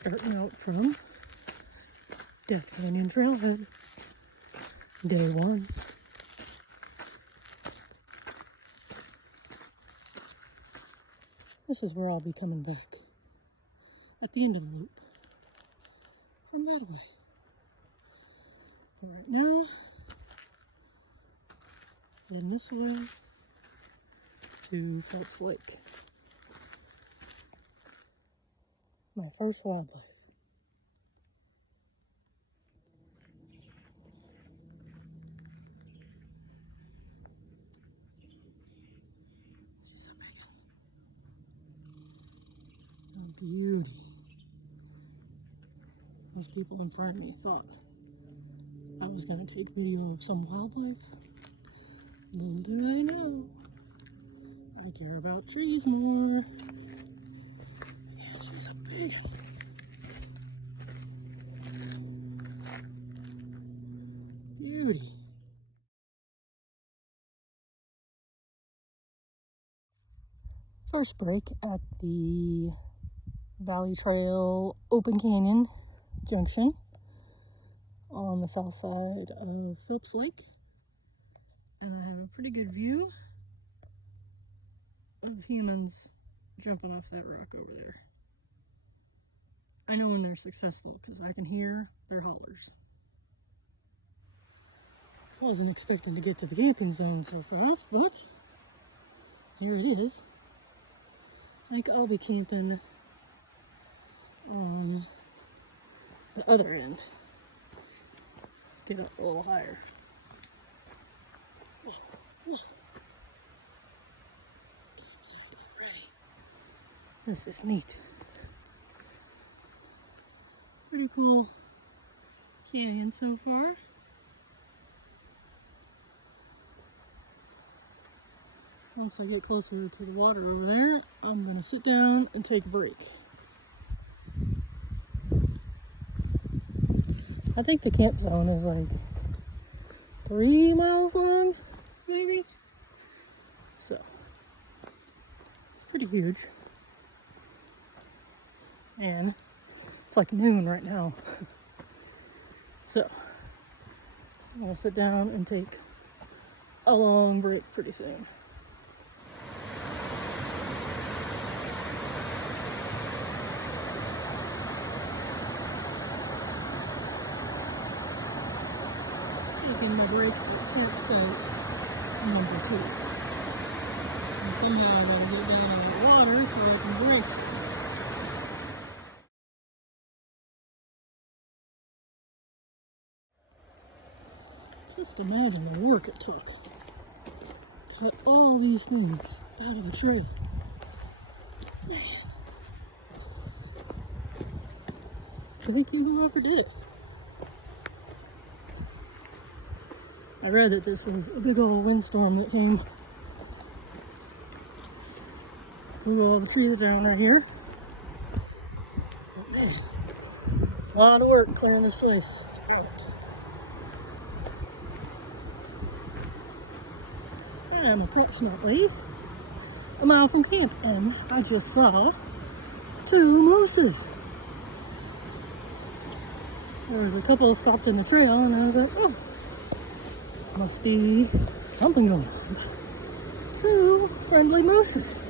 starting out from Death Canyon Trailhead, day 1. This is where I'll be coming back at the end of the loop from that way. Right now, heading this way to Phelps Lake. My first wildlife. She's so big. Oh, beauty. Those people in front of me thought I was going to take video of some wildlife. Little do they know, I care about trees more. Yeah, she's so big. Beauty. First break at the Valley Trail Open Canyon Junction on the south side of Phelps Lake. And I have a pretty good view of humans jumping off that rock over there. I know when they're successful because I can hear their hollers. I wasn't expecting to get to the camping zone so fast, but here it is. I think I'll be camping on the other end. Get up a little higher. Campsite ready. This is neat. Pretty cool canyon so far. Once I get closer to the water over there, I'm gonna sit down and take a break. I think the camp zone is like 3 miles long, maybe? So, it's pretty huge. And it's like noon right now. So, I'm gonna sit down and take a long break pretty soon. Taking the break at campsite number 2. And somehow I gotta get down on the water so I can drink some. Just imagine the work it took. Cut all these things out of a trail. Man. Thank you whoever did it. I read that this was a big old windstorm that came. Blew all the trees down right here. But man, a lot of work clearing this place out. I'm approximately a mile from camp and I just saw 2 mooses. There was a couple stopped in the trail and I was like, oh, must be something going on. 2 friendly mooses.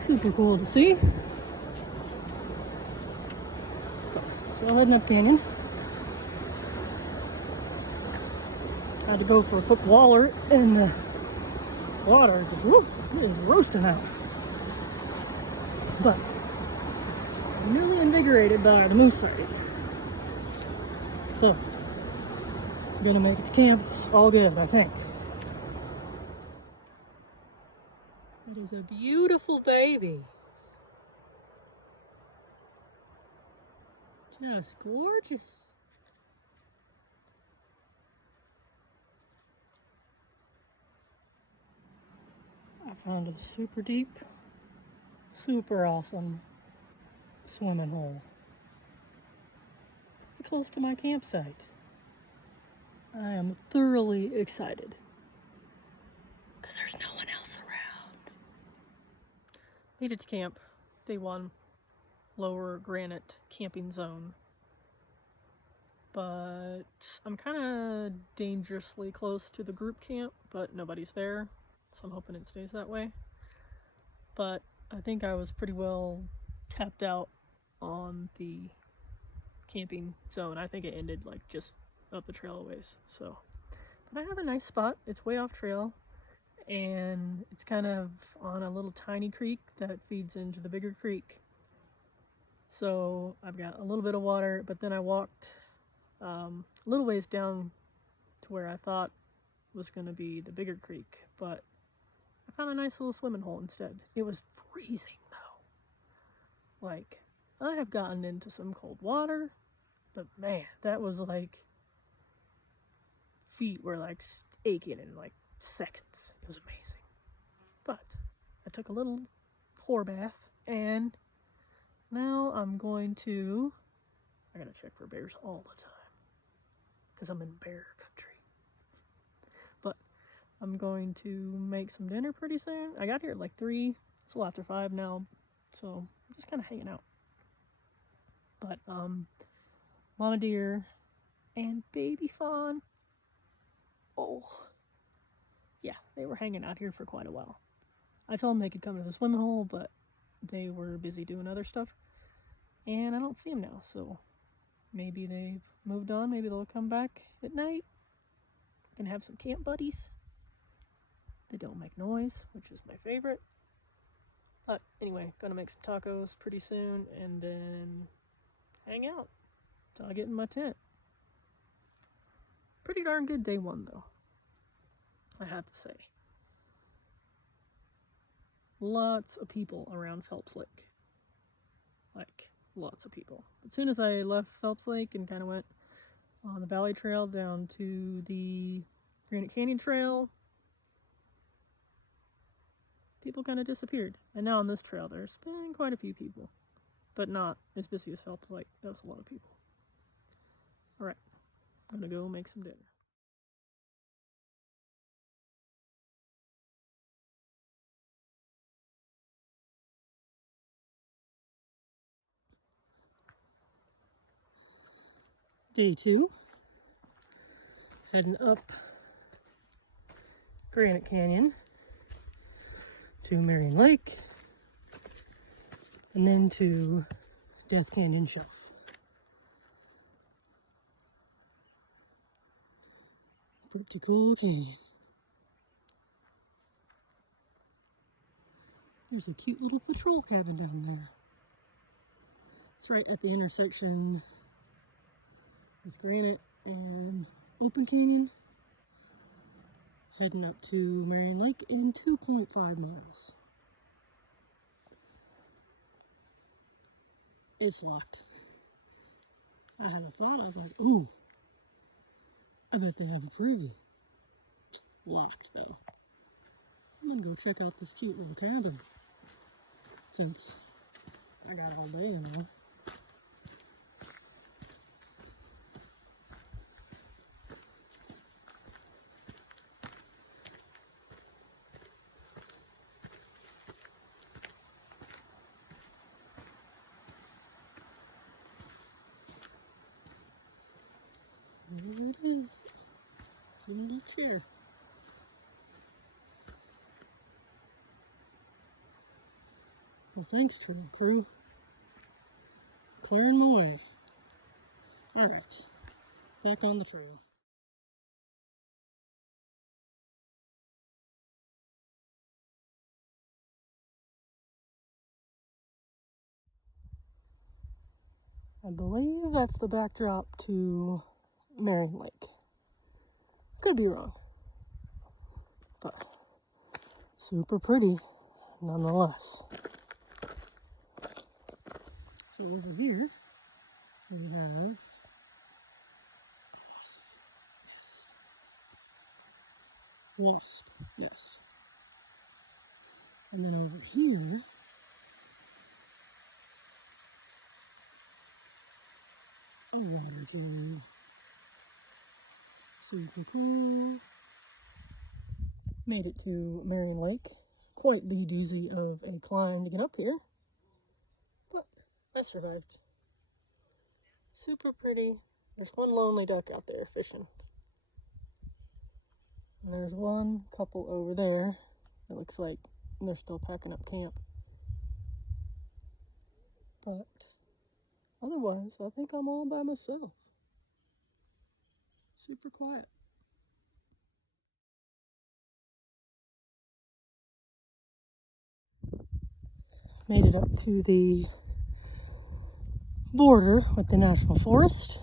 Super cool to see. Still heading up canyon. Had to go for a quick waller in the water because it is roasting out. But I'm really invigorated by the moose sighting. So, gonna make it to camp all good, I think. It is a beautiful baby. Just gorgeous. I found a super deep, super awesome swimming hole. Close to my campsite. I am thoroughly excited because there's no one else around. Made it to camp, day 1, lower granite camping zone. But I'm kind of dangerously close to the group camp, but nobody's there, so I'm hoping it stays that way. But I think I was pretty well tapped out on the camping zone. I think it ended like just up the trail a ways. So, but I have a nice spot. It's way off trail, and it's kind of on a little tiny creek that feeds into the bigger creek. So I've got a little bit of water, but then I walked a little ways down to where I thought was going to be the bigger creek, but I found a nice little swimming hole instead. It was freezing though. Like, I have gotten into some cold water, but man, that was like, feet were like aching in like seconds. It was amazing. But I took a little pour bath, and now I'm going to, I gotta check for bears all the time because I'm in bear country. But I'm going to make some dinner pretty soon. I got here at like 3. It's a little after 5 now, so I'm just kind of hanging out. But mama deer and baby fawn, oh yeah, they were hanging out here for quite a while. I told them they could come to the swimming hole, but they were busy doing other stuff, and I don't see them now, so maybe they've moved on. Maybe they'll come back at night. I can have some camp buddies. They don't make noise, which is my favorite. But anyway, gonna make some tacos pretty soon, and then hang out till I get in my tent. Pretty darn good day 1 though, I have to say. Lots of people around Phelps Lake. Like, lots of people. As soon as I left Phelps Lake and kind of went on the Valley Trail down to the Granite Canyon Trail, people kind of disappeared. And now on this trail, there's been quite a few people, but not as busy as Phelps Lake. That was a lot of people. All right, I'm gonna go make some dinner. Day 2, heading up Granite Canyon to Marion Lake, and then to Death Canyon Shelf. Pretty cool canyon. There's a cute little patrol cabin down there. It's right at the intersection with Granite and Open Canyon, heading up to Marion Lake in 2.5 miles. It's locked. I had a thought. I was like, ooh, I bet they have a preview. Locked though. I'm gonna go check out this cute little cabin since I got all day, you know. There it is. It's in the chair. Well, thanks to the crew. Clearing my way. Alright, back on the trail. I believe that's the backdrop to Marion Lake. Could be wrong, but super pretty nonetheless. So over here we have wasp nest. And then over here a water game. Super cool. Made it to Marion Lake quite the doozy of a climb to get up here, but I survived. Super pretty. There's one lonely duck out there fishing. And there's one couple over there. It looks like they're still packing up camp. But otherwise, I think I'm all by myself. Super quiet. Made it up to the border with the National Forest.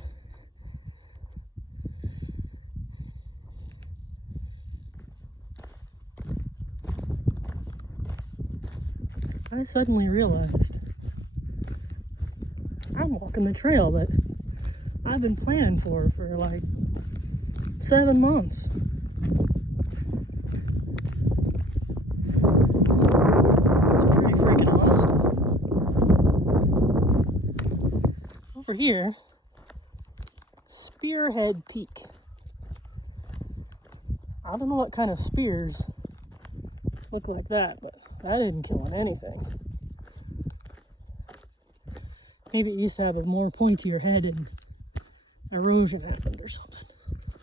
I suddenly realized I'm walking the trail that I've been planning for like 7 months. It's pretty freaking awesome. Over here, Spearhead Peak. I don't know what kind of spears look like that, but that isn't killing anything. Maybe it used to have a more pointier head and erosion happened or something.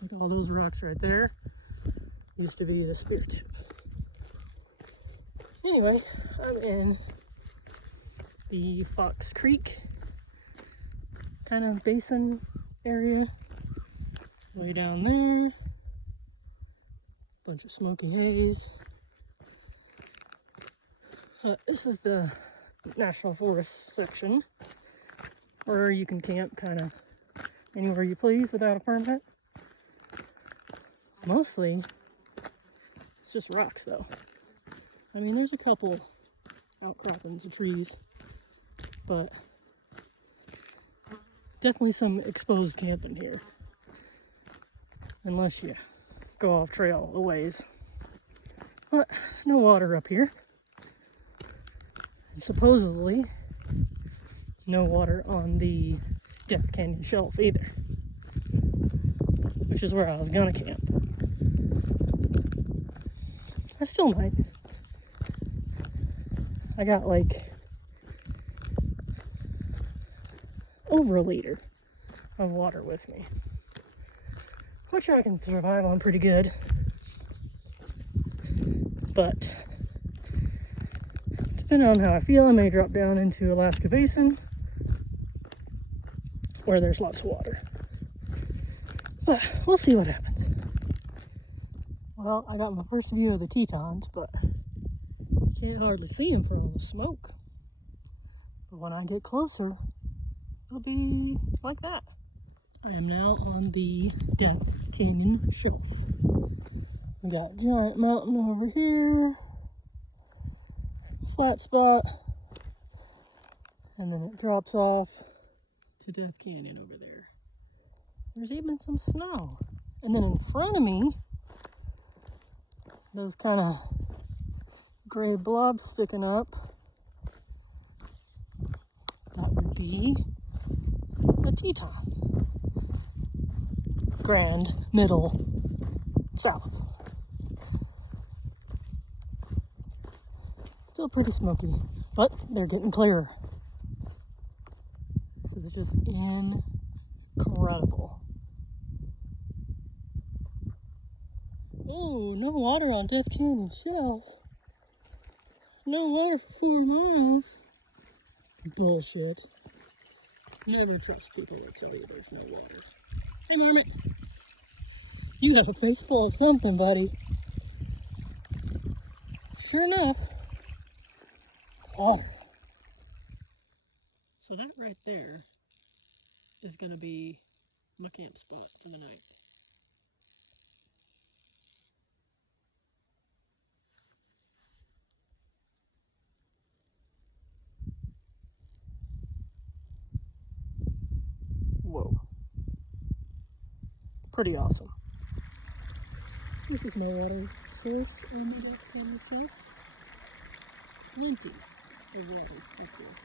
Like all those rocks right there used to be the spear tip. Anyway, I'm in the Fox Creek kind of basin area. Way down there. Bunch of smoky haze. This is the National Forest section where you can camp kind of anywhere you please without a permit. Mostly, it's just rocks though. I mean, there's a couple outcroppings of trees, but definitely some exposed camping here. Unless you go off trail a ways. But no water up here. And supposedly, no water on the Death Canyon Shelf either. Which is where I was gonna camp. I still might. I got like over a liter of water with me, which I can survive on pretty good. But depending on how I feel, I may drop down into Alaska Basin where there's lots of water. But we'll see what happens. Well, I got my first view of the Tetons, but you can't hardly see them for all the smoke. But when I get closer, it'll be like that. I am now on the Death Canyon Shelf. We got Giant Mountain over here, flat spot, and then it drops off to Death Canyon over there. There's even some snow. And then in front of me, those kind of gray blobs sticking up, that would be a Teton. Grand, middle, south. Still pretty smoky, but they're getting clearer. This is just incredible. Oh, no water on Death Canyon Shelf. No water for 4 miles. Bullshit. Never trust people that tell you there's no water. Hey, Marmot. You have a face full of something, buddy. Sure enough. Oh. So that right there is going to be my camp spot for the night. Whoa. Pretty awesome. This is my water source on the Death Canyon Shelf. Plenty of water up there.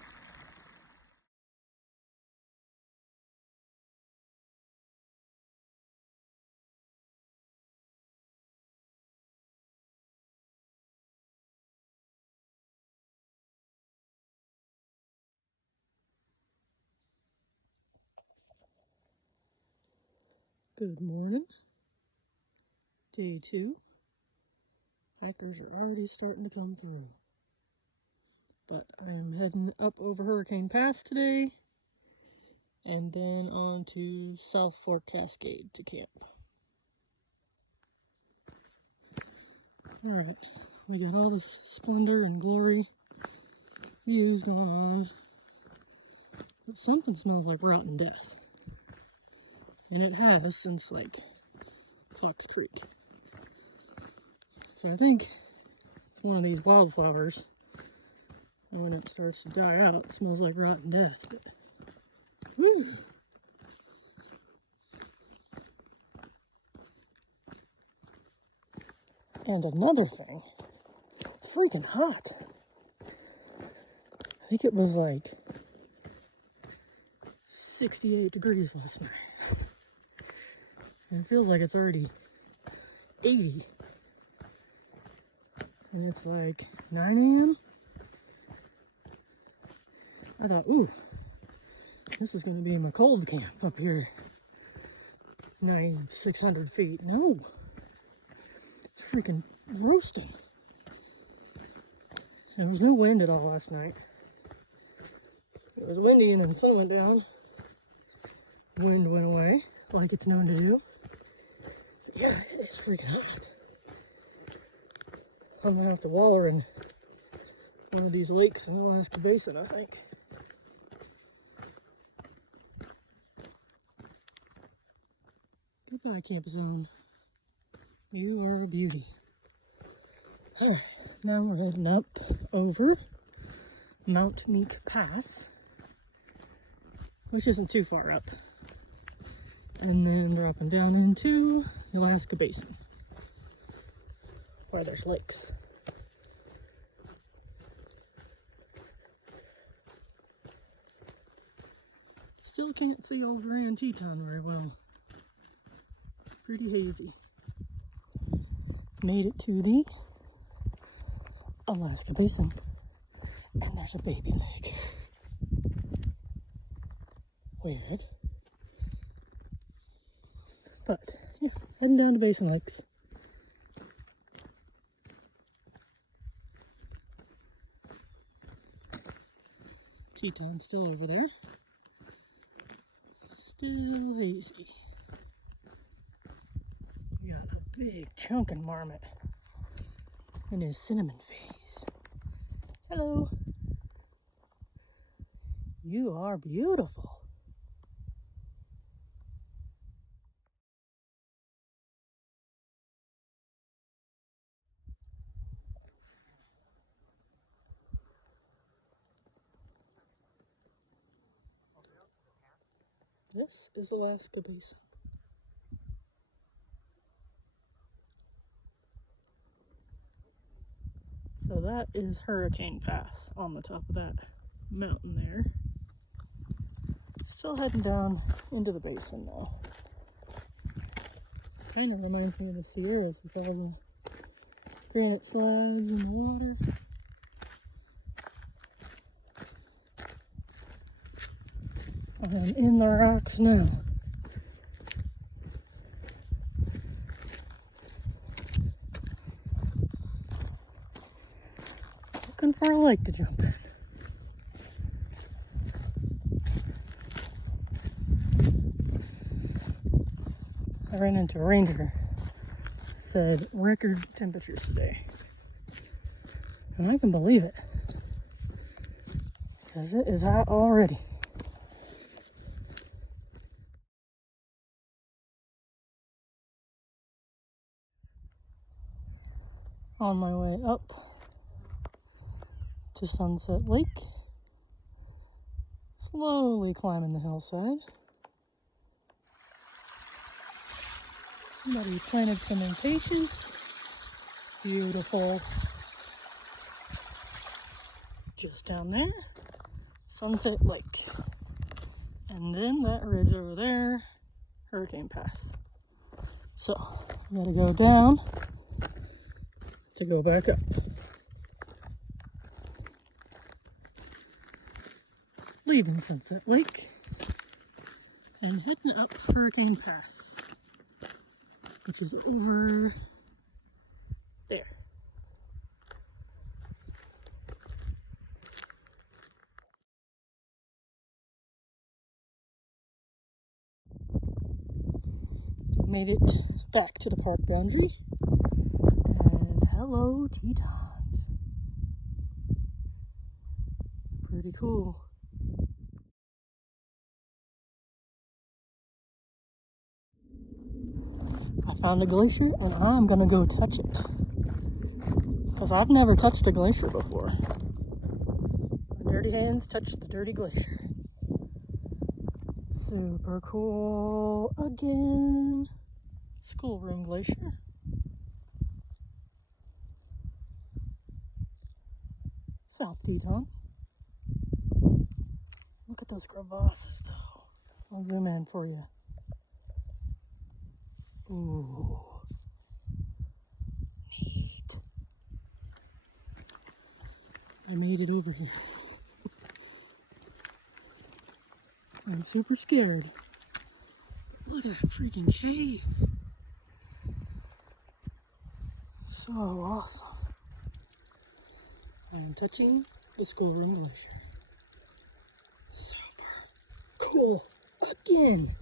Good morning. Day 2. Hikers are already starting to come through. But I am heading up over Hurricane Pass today and then on to South Fork Cascade to camp. Alright, we got all this splendor and glory views going on, but something smells like rotten death. And it has since like Fox Creek. So I think it's one of these wildflowers. And when it starts to die out, it smells like rotten death. But, woo. And another thing, it's freaking hot. I think it was like 68 degrees last night. And it feels like it's already 80. And it's like 9 a.m. I thought, ooh, this is going to be my cold camp up here. 9,600 feet. No. It's freaking roasting. There was no wind at all last night. It was windy and then the sun went down. Wind went away, like it's known to do. But yeah, it is freaking hot. I'm gonna have to waller in one of these lakes in Alaska Basin, I think. Goodbye, Camp Zone. You are a beauty. Now we're heading up over Mount Meek Pass, which isn't too far up. And then dropping down into Alaska Basin, where there's lakes. Still can't see old Grand Teton very well. Pretty hazy. Made it to the Alaska Basin. And there's a baby lake. Weird. But, yeah, heading down to Basin Lakes. Teton's still over there. Still hazy. We got a big chunkin' marmot in his cinnamon phase. Hello. You are beautiful. This is Alaska Basin. So that is Hurricane Pass on the top of that mountain there. Still heading down into the basin now. Kind of reminds me of the Sierras with all the granite slabs in the water. I'm in the rocks now. Looking for a lake to jump in. I ran into a ranger. Said record temperatures today. And I can believe it. Because it is hot already. On my way up to Sunset Lake, slowly climbing the hillside. Somebody planted some acacias. Beautiful. Just down there, Sunset Lake. And then that ridge over there, Hurricane Pass. So, I'm gonna go down to go back up. Leaving Sunset Lake and heading up Hurricane Pass. which is over there. Made it back to the park boundary, and hello, Tetons. Pretty cool. I found a glacier, and I'm gonna go touch it, because I've never touched a glacier before. My dirty hands touch the dirty glacier. Super cool again. Schoolroom glacier. South Teton. Look at those crevasses though. I'll zoom in for you. Ooh. Neat. I made it over here. I'm super scared. Look at that freaking cave. So awesome. I am touching the schoolroom glacier. Super cool again.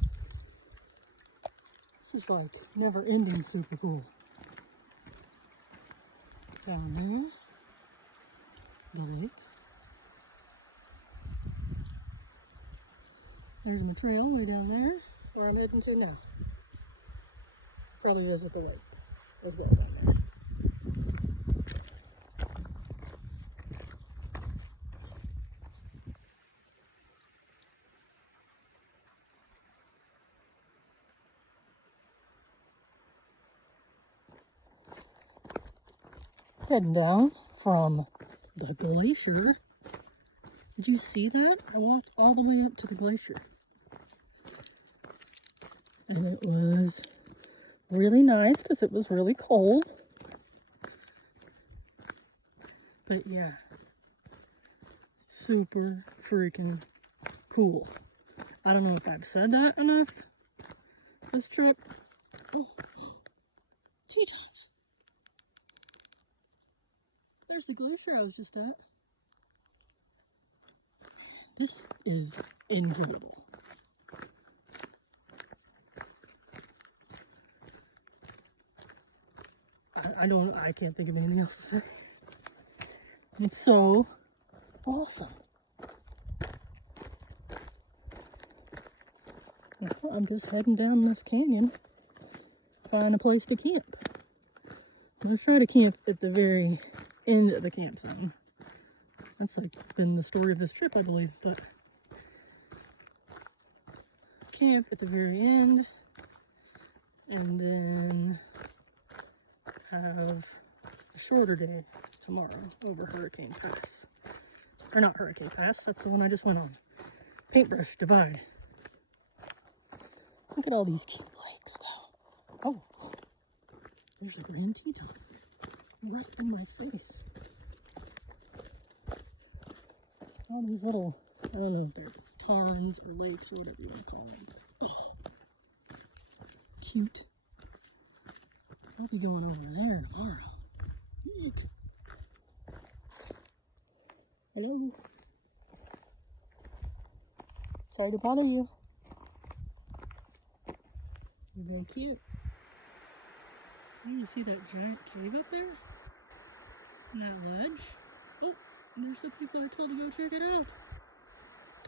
This is like never ending super cool. Down there, the lake. There's my trail way down there, where I'm heading to now. Probably visit the lake as well down there. Heading down from the glacier. Did you see that? I walked all the way up to the glacier. And it was really nice because it was really cold. But yeah, super freaking cool. I don't know if I've said that enough this trip. Oh, Tetons. There's the glacier I was just at. This is incredible. I can't think of anything else to say. It's so awesome. Now, I'm just heading down this canyon, find a place to camp. I'm gonna try to camp at the very end of the camp zone. That's like been the story of this trip, I believe, but camp at the very end, and then have a shorter day tomorrow over Hurricane Pass. Or not Hurricane Pass, that's the one I just went on. Paintbrush Divide. Look at all these cute lakes though. Oh, there's a green Teton right in my face. All these little, I don't know if they're ponds or lakes or whatever you want to call them. Oh, cute. I'll be going over there tomorrow. Neat. Hello. Sorry to bother you. You're very cute. You see that giant cave up there? And that ledge? Oh, and there's the people I told to go check it out.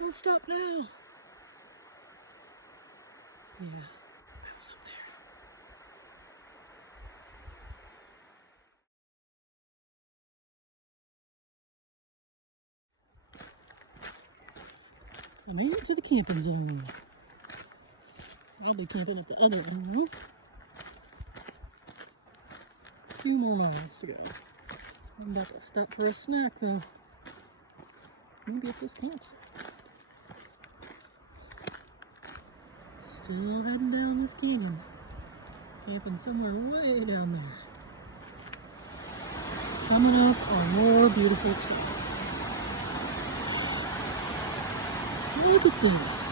Don't stop now. Yeah, I was up there. I made it to the camping zone. I'll be camping at the other end. A few more miles to go. I'm about to stop for a snack though. Maybe at this campsite. Still heading down this canyon. Camping somewhere way down there. Coming up on more beautiful stuff. Look at this.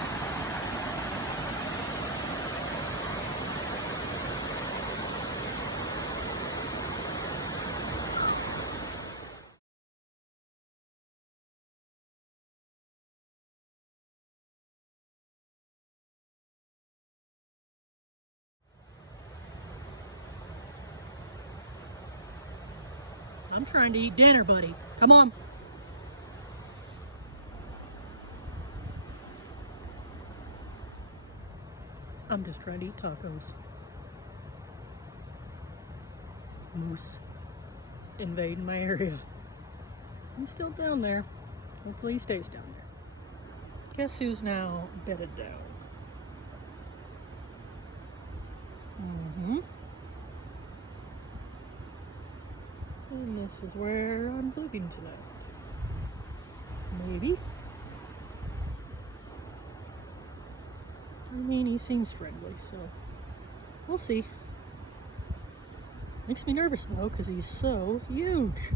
I'm trying to eat dinner, buddy. Come on. I'm just trying to eat tacos. Moose invading my area. He's still down there. Hopefully he stays down there. Guess who's now bedded down? And this is where I'm living tonight. Maybe. I mean, he seems friendly, so we'll see. Makes me nervous though, because he's so huge.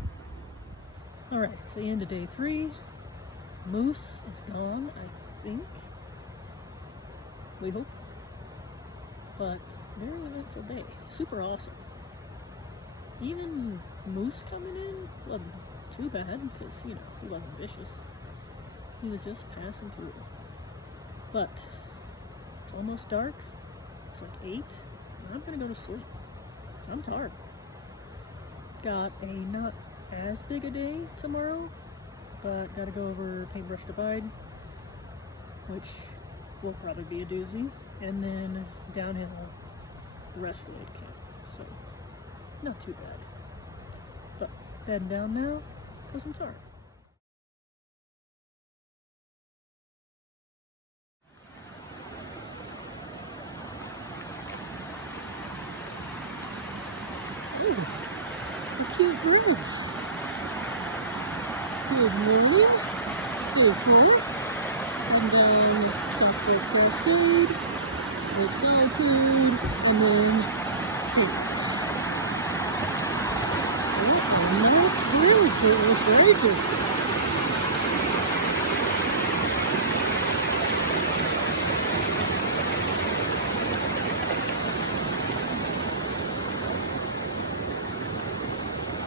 Alright, it's the end of day 3. Moose is gone, I think. We hope. But very eventful day. Super awesome. Even moose coming in wasn't too bad, because, you know, he wasn't vicious. He was just passing through. But it's almost dark. It's like 8, and I'm gonna go to sleep. I'm tired. Got a not as big a day tomorrow, but gotta go over Paintbrush Divide, which will probably be a doozy, and then downhill the rest of the way to camp. So, not too bad. But bedding down now, because I'm tired. Ooh, a cute bridge. Good morning. Still cool. And then Southport Cascade, Lake Solitude, and then Peach. Oh, nice bridge. It was very good.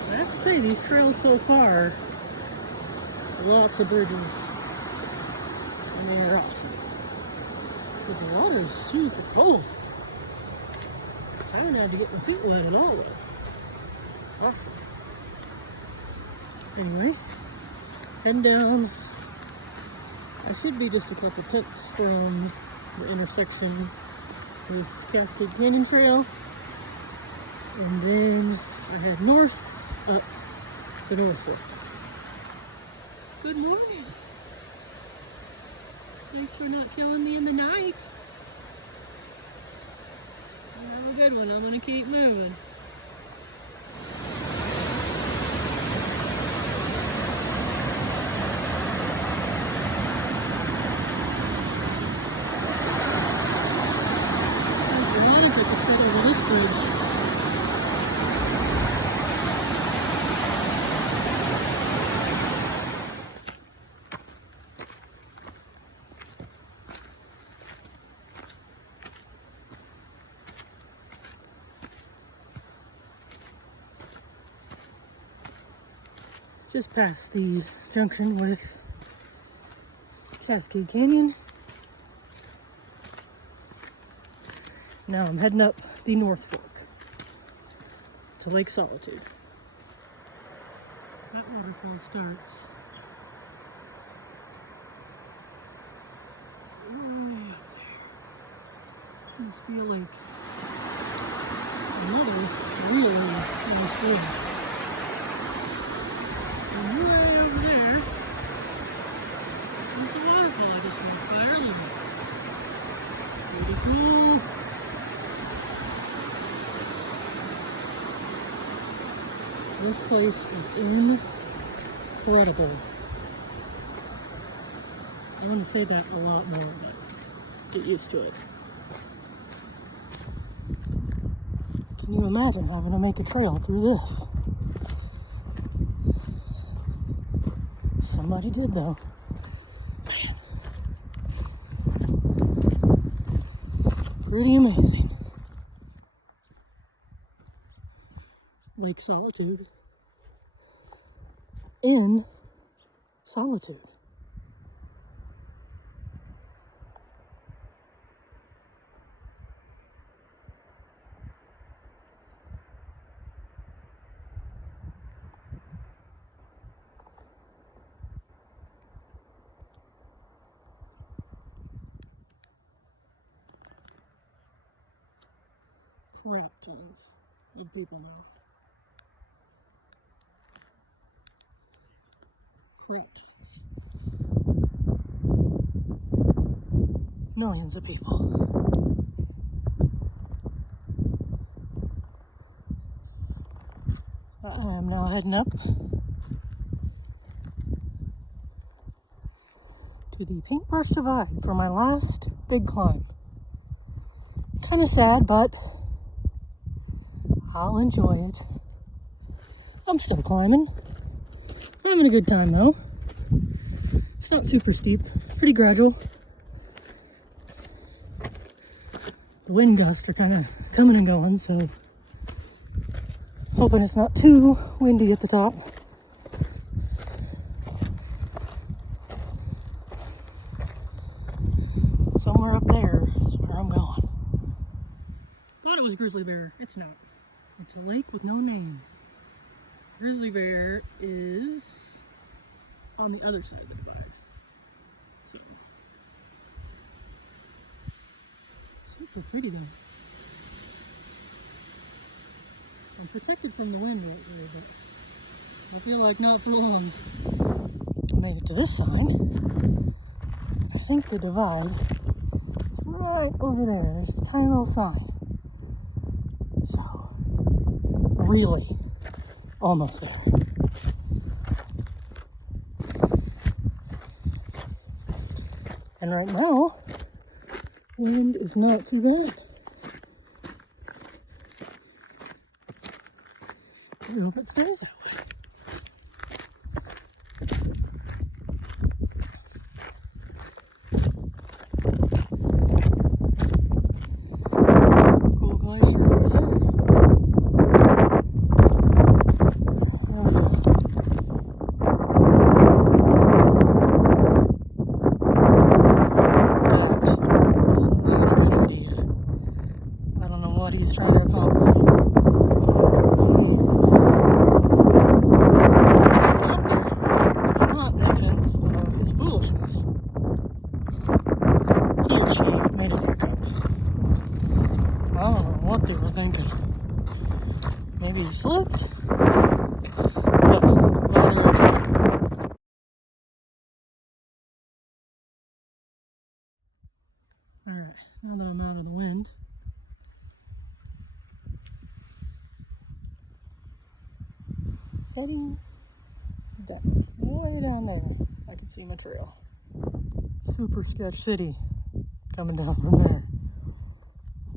I have to say, these trails so far, lots of bridges, and they're awesome. Because the water is super cold. I haven't had to get my feet wet at all though. Awesome. Anyway, heading down. I should be just a couple tents from the intersection with Cascade Canyon Trail. And then I head north up the North Fork. Good morning. Thanks for not killing me in the night. Have a good one. I'm going to keep moving. I wanted to get over this bridge. Just past the junction with Cascade Canyon. Now I'm heading up the North Fork to Lake Solitude. That waterfall starts way up there. Must be a lake. Another really nice bridge. And right over there is the waterfall I just walked by earlier. Pretty cool. This place is incredible. I want to say that a lot more, but get used to it. Can you imagine having to make a trail through this? Somebody did though. Man. Pretty amazing. Lake Solitude in Solitude. crap tons of people now. Crap tons. Millions of people. I am now heading up to the Paintbrush Divide for my last big climb. Kind of sad, but I'll enjoy it. I'm still climbing. I'm having a good time though. It's not super steep, pretty gradual. The wind gusts are kind of coming and going, so hoping it's not too windy at the top. Somewhere up there is where I'm going. Thought it was grizzly bear. It's not. It's a lake with no name. Grizzly bear is on the other side of the divide. So, super pretty though. I'm protected from the wind right here, but I feel like not for long. I made it to this sign. I think the divide is right over there. There's a tiny little sign. So, really, almost there. And right now, wind is not too bad. I hope it stays that way. Cool glacier over there. He's trying to accomplish. It's up there. It's not evidence of his foolishness. He or she made it back up. I don't know what they were thinking. Maybe he slipped. But glad they're okay. Alright, now that I'm out of the wind, heading down, way down there. I can see my trail. Super sketch city coming down from there.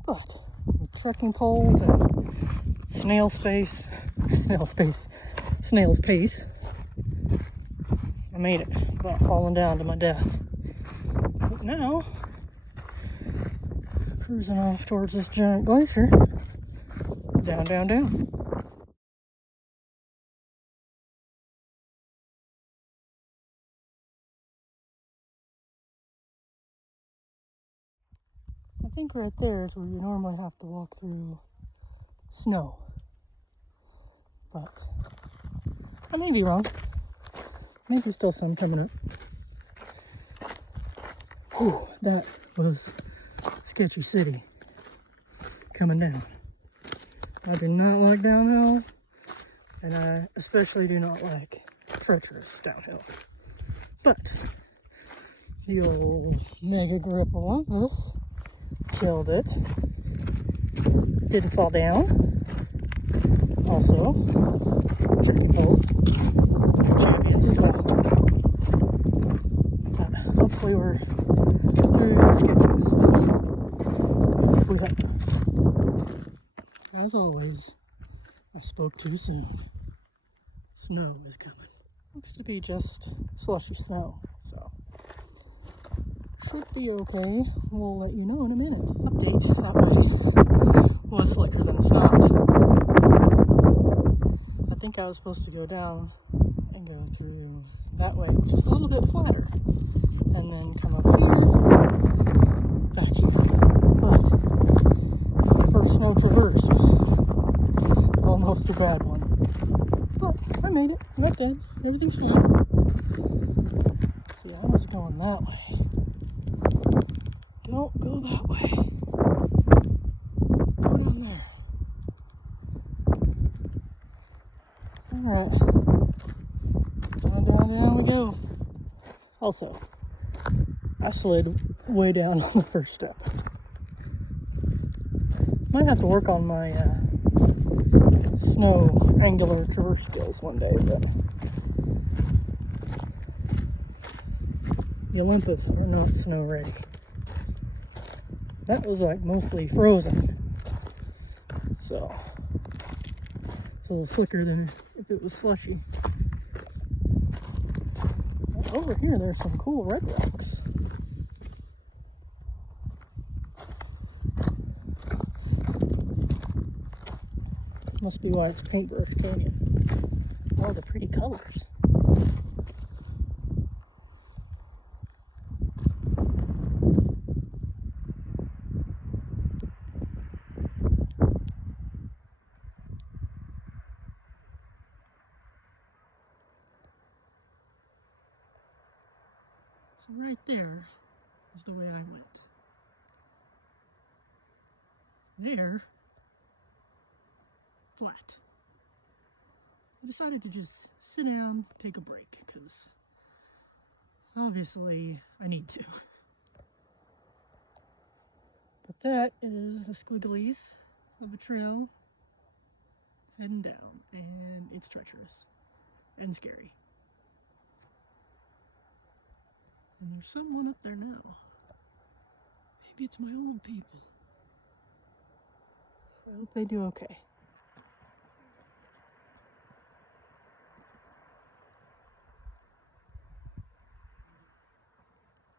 But with trekking poles and snail's pace, I made it without falling down to my death. But now, cruising off towards this giant glacier. Down, down, down. I think right there is where you normally have to walk through snow. But I may be wrong. Maybe still some coming up. Whew, that was sketchy city coming down. I do not like downhill, and I especially do not like treacherous downhill. But the old Mega Grip Olympus killed it. Didn't fall down. Also, trekking poles, champions as well. But hopefully we're through the sketch list. We hope. As always, I spoke too soon. Snow is coming. Looks to be just slushy snow, so should be okay. We'll let you know in a minute. Update that way was slicker than snot. I think I was supposed to go down and go through that way, which is a little bit flatter, and then come up here, back here. But the first snow traverse was almost a bad one. But I made it. Not done. Everything's fine. See, I was going that way. Don't go that way. Go down there. Alright. Down we go. Also, I slid way down on the first step. Might have to work on my snow angular traverse skills one day, but the Olympus are not snow ready. That was like mostly frozen, so it's a little slicker than if it was slushy. Over here there's some cool red rocks. Must be why it's Paintbrush Canyon. Oh, the pretty colors. So right there is the way I went. There, flat. I decided to just sit down, take a break, because obviously I need to. But that is the squigglies of a trail heading down, and it's treacherous and scary. And there's someone up there now. Maybe it's my old people. I hope they do okay.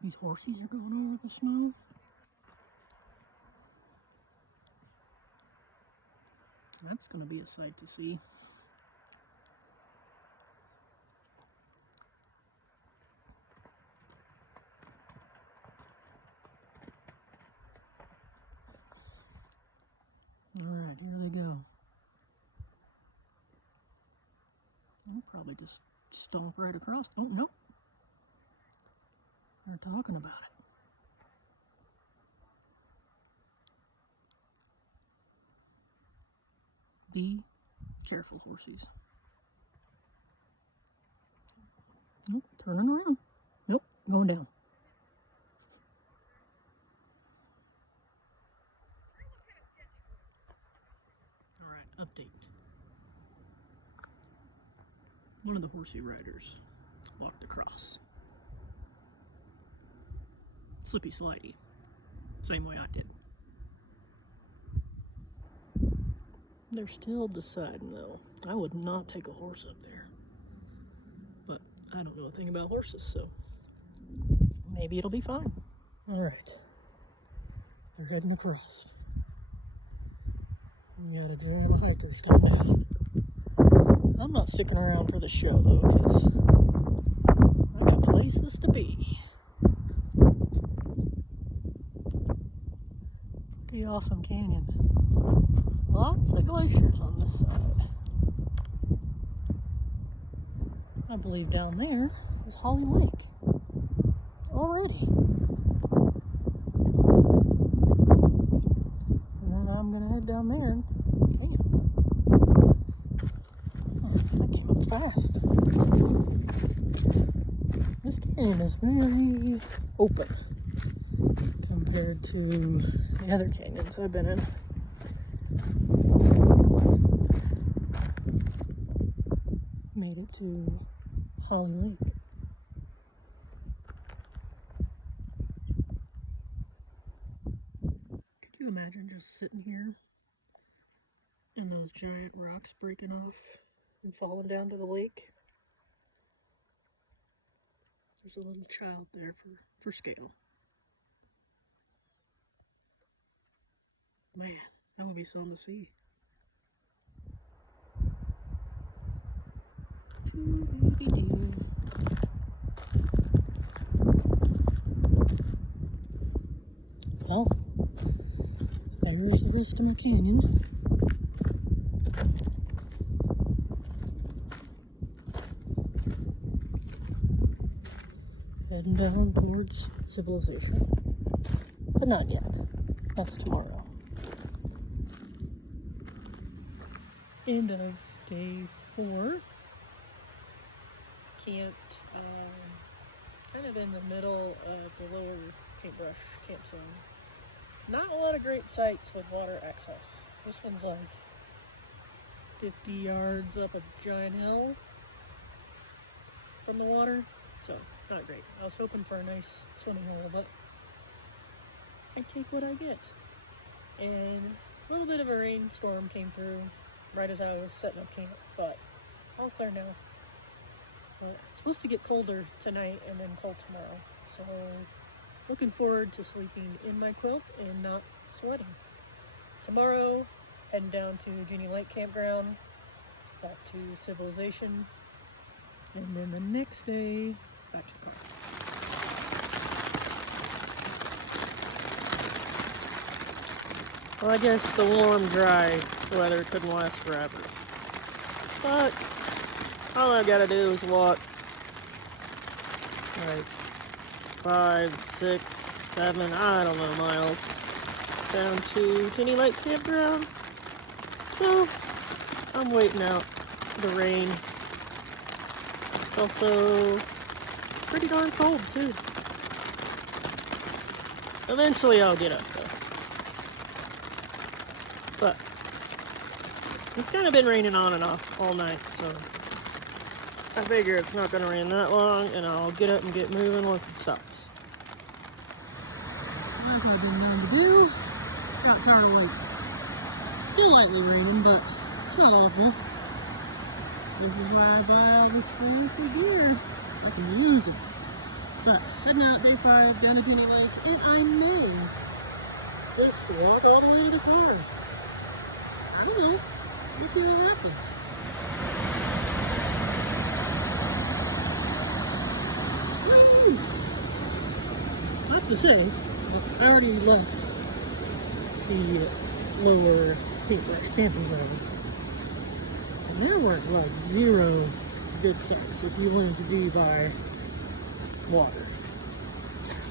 These horses are going over the snow. That's going to be a sight to see. Alright, here they go. I'll probably just stomp right across. Oh, nope. They're talking about it. Be careful, horsies. Nope, turning around. Nope, going down. Alright, update. One of the horsey riders walked across. Slippy slidey. Same way I did. They're still deciding though. I would not take a horse up there. But I don't know a thing about horses, so maybe it'll be fine. Alright. They're heading across. We got a jam of hikers coming down. I'm not sticking around for the show though, because I got places to be. Pretty awesome canyon. Lots of glaciers on this side. I believe down there is Holly Lake. Already. And then I'm gonna head down there and camp. Oh, that came up fast. This canyon is very open compared to the other canyons I've been in. Made it to Holly Lake. Could you imagine just sitting here and those giant rocks breaking off and falling down to the lake? There's a little child there for scale. Man, that would be something to see. Well, there's the rest of my canyon. Heading down towards civilization. But not yet. That's tomorrow. End of Day 4. Camped kind of in the middle of the lower paintbrush camp zone. Not a lot of great sites with water access. This one's like 50 yards up a giant hill from the water, so not great. I was hoping for a nice swimming hole, but I take what I get. And a little bit of a rainstorm came through right as I was setting up camp, but all clear now. Well, it's supposed to get colder tonight and then cold tomorrow, so looking forward to sleeping in my quilt and not sweating. Tomorrow, heading down to Ginny Lake campground, back to civilization, and then the next day, back to the car. Well, I guess the warm, dry weather couldn't last forever. But all I've got to do is walk like 5, 6, 7, I don't know, miles down to Ginny Lake campground. So I'm waiting out the rain. It's also pretty darn cold too. Eventually I'll get up though. But it's kind of been raining on and off all night, so I figure it's not going to rain that long, and I'll get up and get moving once it stops. As I've been known to do, got tired of waiting. Still lightly raining, but it's not awful. This is why I buy all this fancy gear. I can use it. But heading out day 5 down to Ginny Lake, and I may just walk all the way to the car. I don't know. We'll see what happens. Woo! I have to say, I already left the lower paintbrush camping zone. And there were like 0 good sites if you wanted to be by water.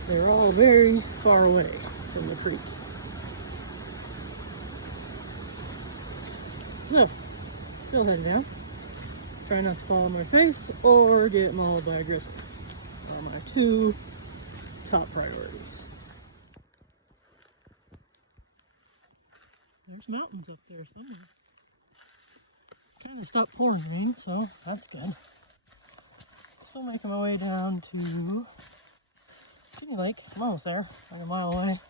They're all very far away from the creek. So, still heading down. Try not to fall on my face or get mauled by a grizzly. Are my 2 top priorities. There's mountains up there somewhere. Kind of stopped pouring rain, so that's good. Still making my way down to Ginny Lake. I'm almost there, like a mile away.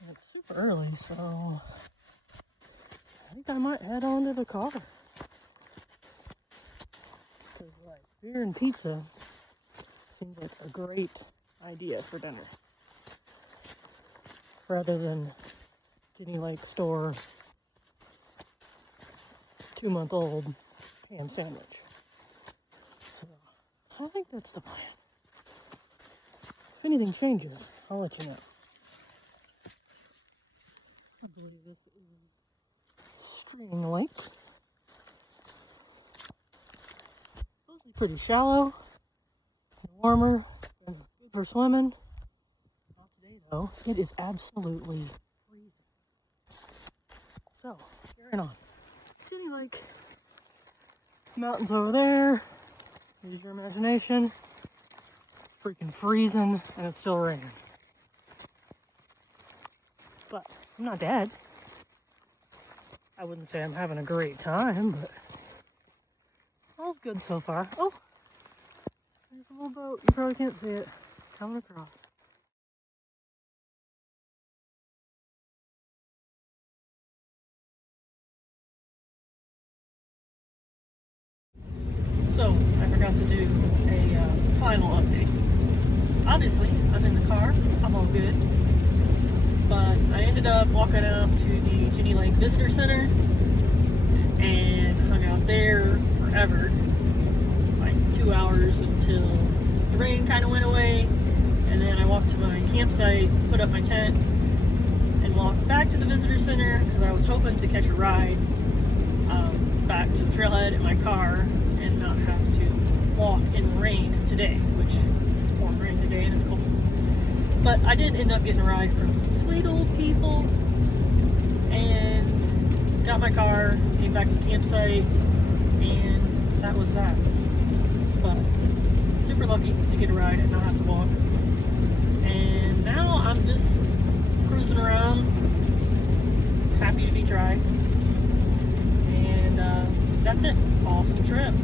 And it's super early, so I think I might head on to the car. Because, like, beer and pizza seems like a great idea for dinner. Rather than Ginny Lake store 2-month-old ham sandwich. So, I think that's the plan. If anything changes, I'll let you know. I believe this is Stream Lake. Supposed to be pretty shallow and warmer and good for swimming. Not today though. It is absolutely freezing. So, carrying on. Ginny Lake. Mountains over there. Use your imagination. It's freaking freezing and it's still raining. But I'm not dead. I wouldn't say I'm having a great time, but all's good so far. Oh, there's a little boat. You probably can't see it. Coming across. So, I forgot to do a final update. Obviously, I'm in the car. I'm all good. But I ended up walking out to the Ginny Lake Visitor Center and hung out there forever, like 2 hours until the rain kind of went away, and then I walked to my campsite, put up my tent, and walked back to the Visitor Center because I was hoping to catch a ride back to the trailhead in my car and not have to walk in the rain today, which it's pouring rain today and it's cold. But I did end up getting a ride from some sweet old people, and got my car, came back to the campsite, and that was that. But super lucky to get a ride and not have to walk. And now I'm just cruising around, happy to be dry. And that's it. Awesome trip.